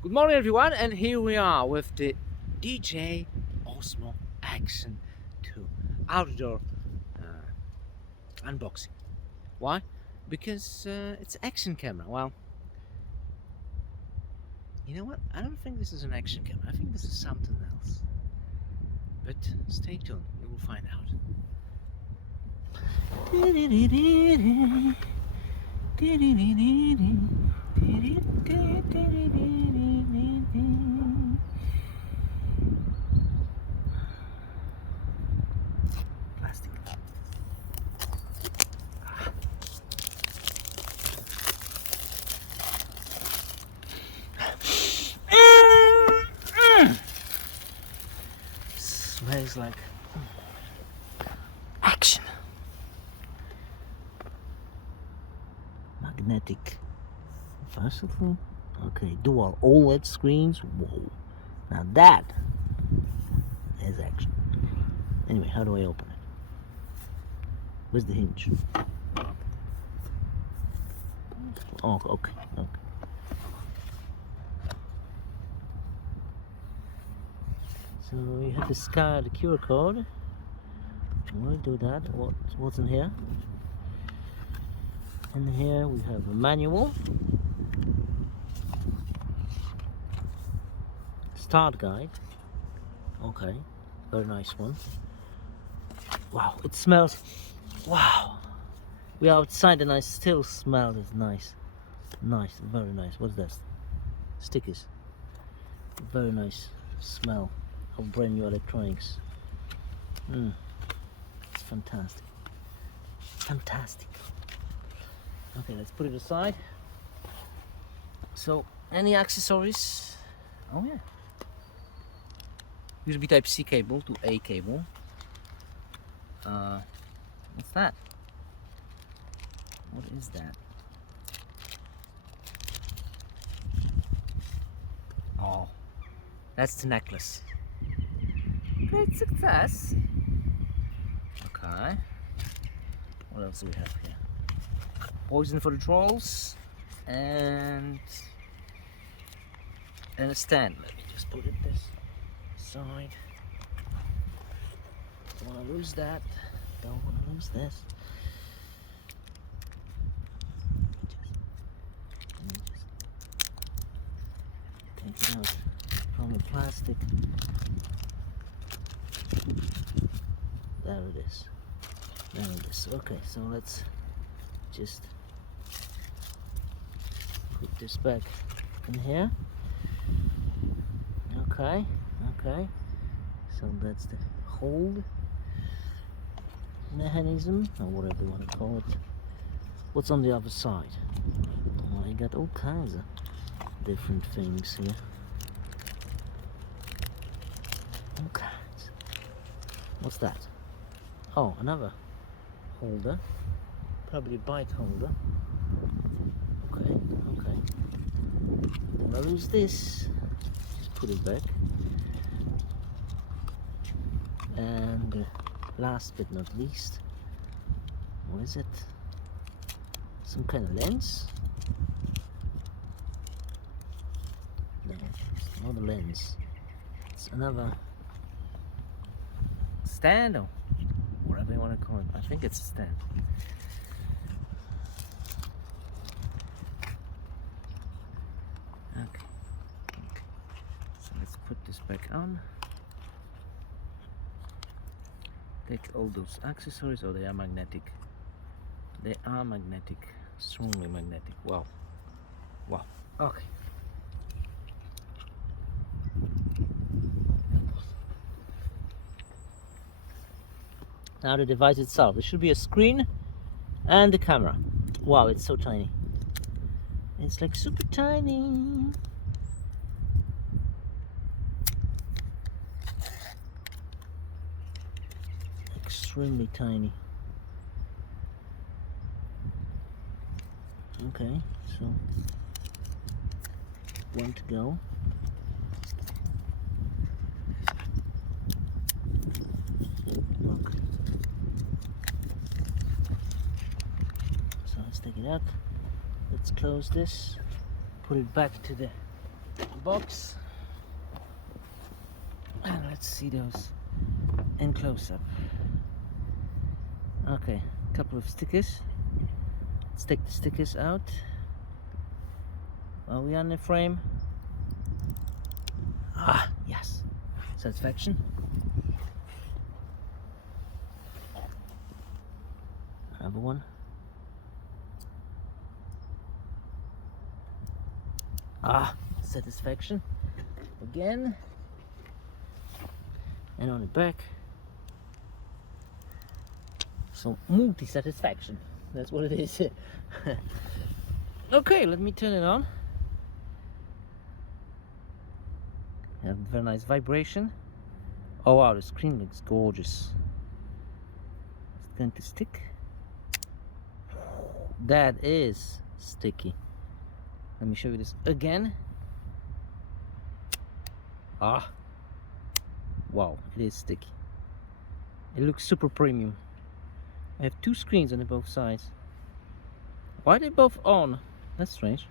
Good morning, everyone, and here we are with the DJI Osmo Action 2 outdoor unboxing. Why? Because it's action camera. Well, you know what? I don't think this is an action camera. I think this is something else. But stay tuned, you will find out. Plastic. Smells like action. Magnetic. Versatile. Okay, dual OLED screens. Whoa. Now that is action. Anyway, how do I open it? Where's the hinge? Oh, okay. So we have to scan the QR code. We'll do that. What's in here? In here we have a manual, start guide. Okay, very nice one. Wow, it smells. Wow, we are outside and I still smell it. Nice, very nice. What's this? Stickers. Very nice smell of brand new electronics. It's fantastic. Okay, let's put it aside. So, any accessories? Oh yeah. USB Type-C cable to A cable. What's that? What is that? Oh, that's the necklace. Great success. Okay. What else do we have here? Poison for the trolls and a stand. Let me just put it this side. Don't want to lose that. Don't want to lose this. Let me just take it out from the plastic. There it is. Okay, so let's just put this back in here. Okay. So that's the hold mechanism, or whatever you want to call it. What's on the other side? Oh, you got all kinds of different things here. All kinds. What's that? Oh, another holder. Probably a bike holder. Okay. Don't want to lose this. Just put it back. And last but not least, what is it? Some kind of lens? No, it's not a lens. It's another stand or whatever you want to call it. I think it's a stand. Okay. So let's put this back on. Take all those accessories. Oh, they are magnetic. Strongly magnetic. Wow. Okay. Now the device itself. There should be a screen and the camera. Wow, it's so tiny. It's like super tiny. Extremely tiny. Okay, so one to go. Look. So let's take it out. Let's close this. Put it back to the box. And let's see those in close-up. Okay, a couple of stickers. Let's take the stickers out. Are we on the frame? Ah, yes. Satisfaction. Another one. Ah, satisfaction. Again. And on the back, so multi-satisfaction. That's what it is. Okay, let me turn it on. Have a very nice vibration. Oh wow, the screen looks gorgeous. It's going to stick. That is sticky. Let me show you this again. Ah, wow, it is sticky. It looks super premium. I have two screens on both sides. Why are they both on? That's strange.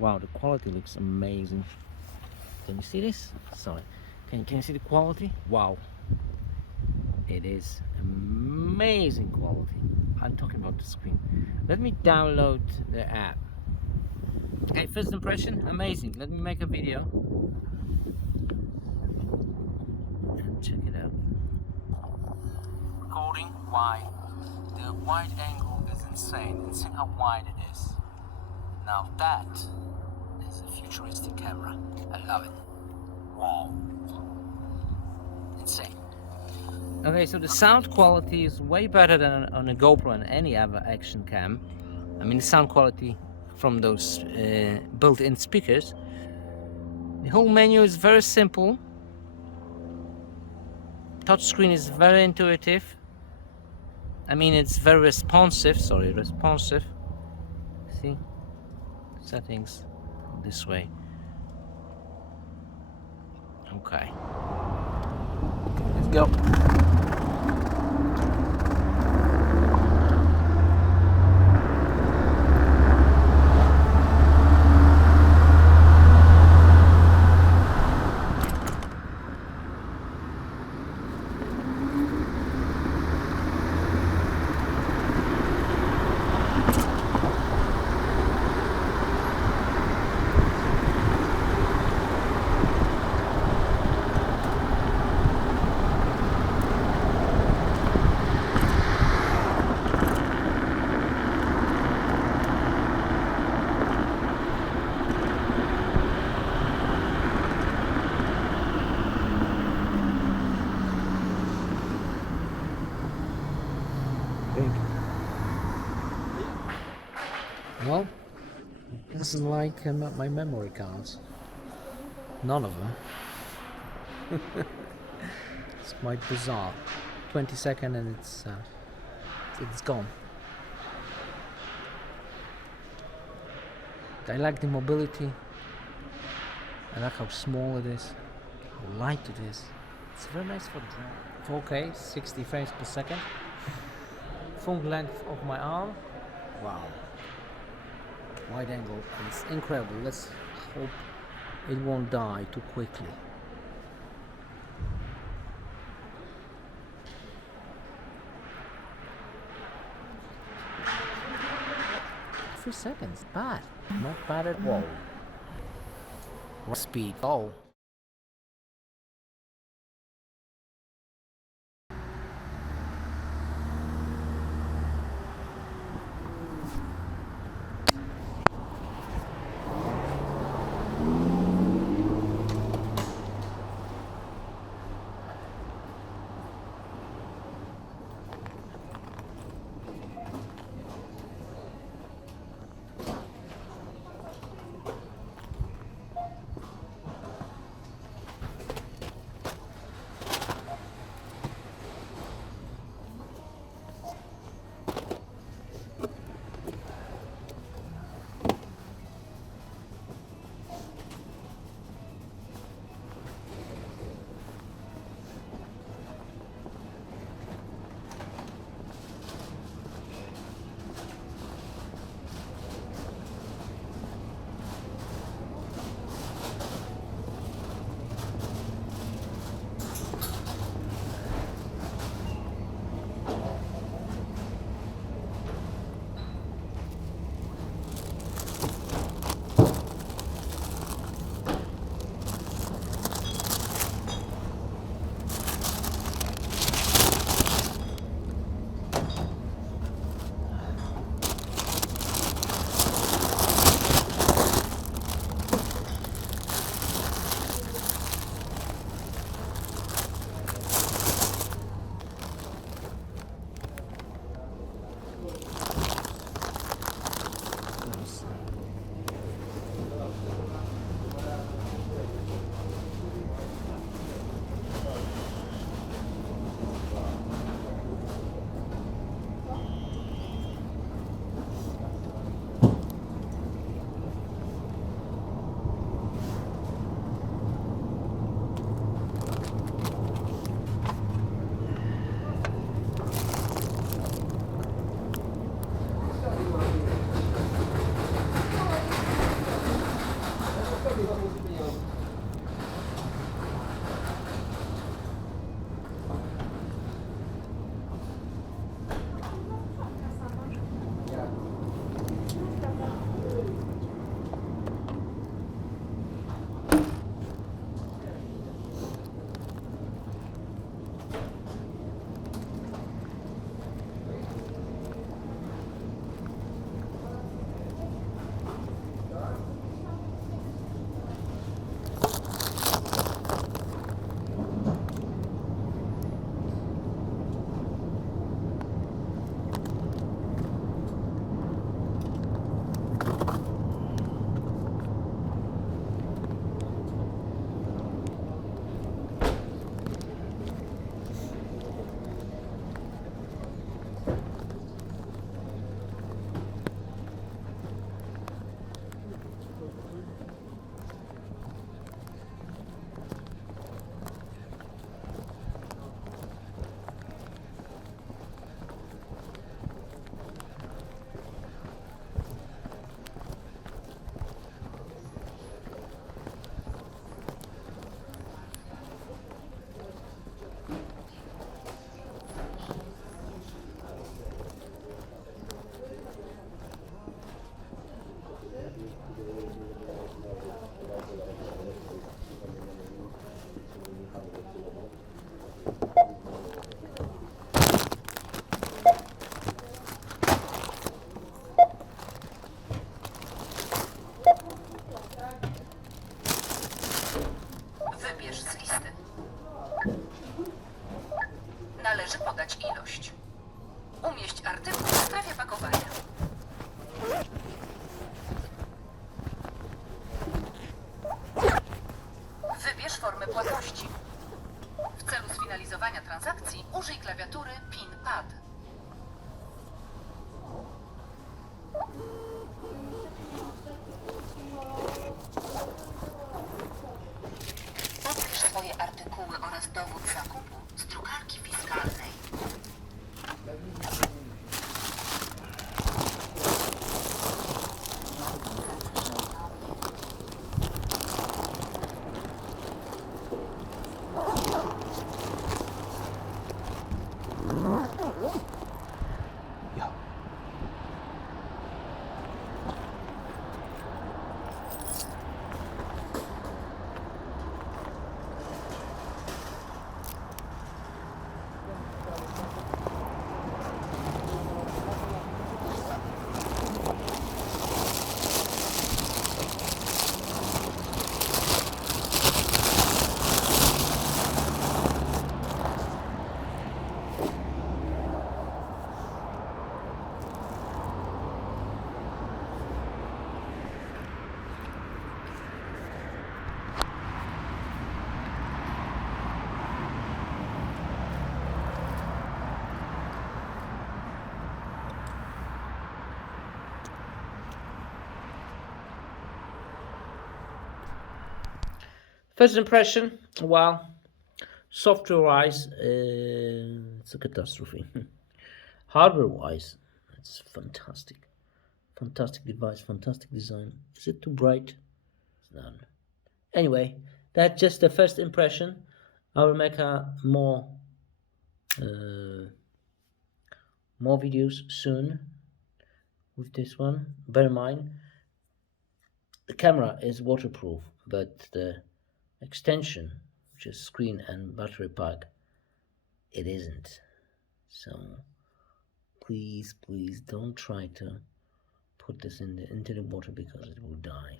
Wow, the quality looks amazing. Can you see this? Sorry. Can you see the quality? Wow. It is amazing quality. I'm talking about the screen. Let me download the app. Okay, first impression, amazing. Let me make a video. And check it out. Recording, why? The wide angle is insane. Insane how wide it is. Now that is a futuristic camera. I love it. Wow. Insane. Okay, so the sound quality is way better than on a GoPro and any other action cam. I mean, the sound quality from those built-in speakers. The whole menu is very simple. Touchscreen is very intuitive. I mean, it's very responsive. Sorry, responsive. See? Settings this way. Okay. Let's go. Well, it doesn't like my memory cards. None of them. It's quite bizarre. 20 seconds and it's gone. I like the mobility. I like how small it is, how light it is. It's very nice for driving. 4K, 60 frames per second. Full length of my arm. Wow. Wide angle is incredible. Let's hope it won't die too quickly. Three seconds, bad. Not bad at all. Speed. Oh. Wystarczy podać ilość. Umieść artykuł w strefie pakowania. Wybierz formę płatności. W celu sfinalizowania transakcji użyj klawiatury PIN-pad. Podpisz swoje artykuły oraz dowód zakupu z drukarki fiskalnej. First impression, well, software-wise, it's a catastrophe. Hardware-wise, it's fantastic. Fantastic device, fantastic design. Is it too bright? None. Anyway, that's just the first impression. I will make more videos soon with this one. Bear in mind, the camera is waterproof, but the extension, which is screen and battery pack, it isn't. So please don't try to put this into the water because it will die.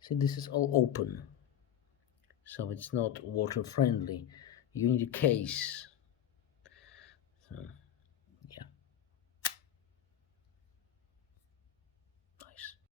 See, this is all open, so it's not water friendly. You need a case. So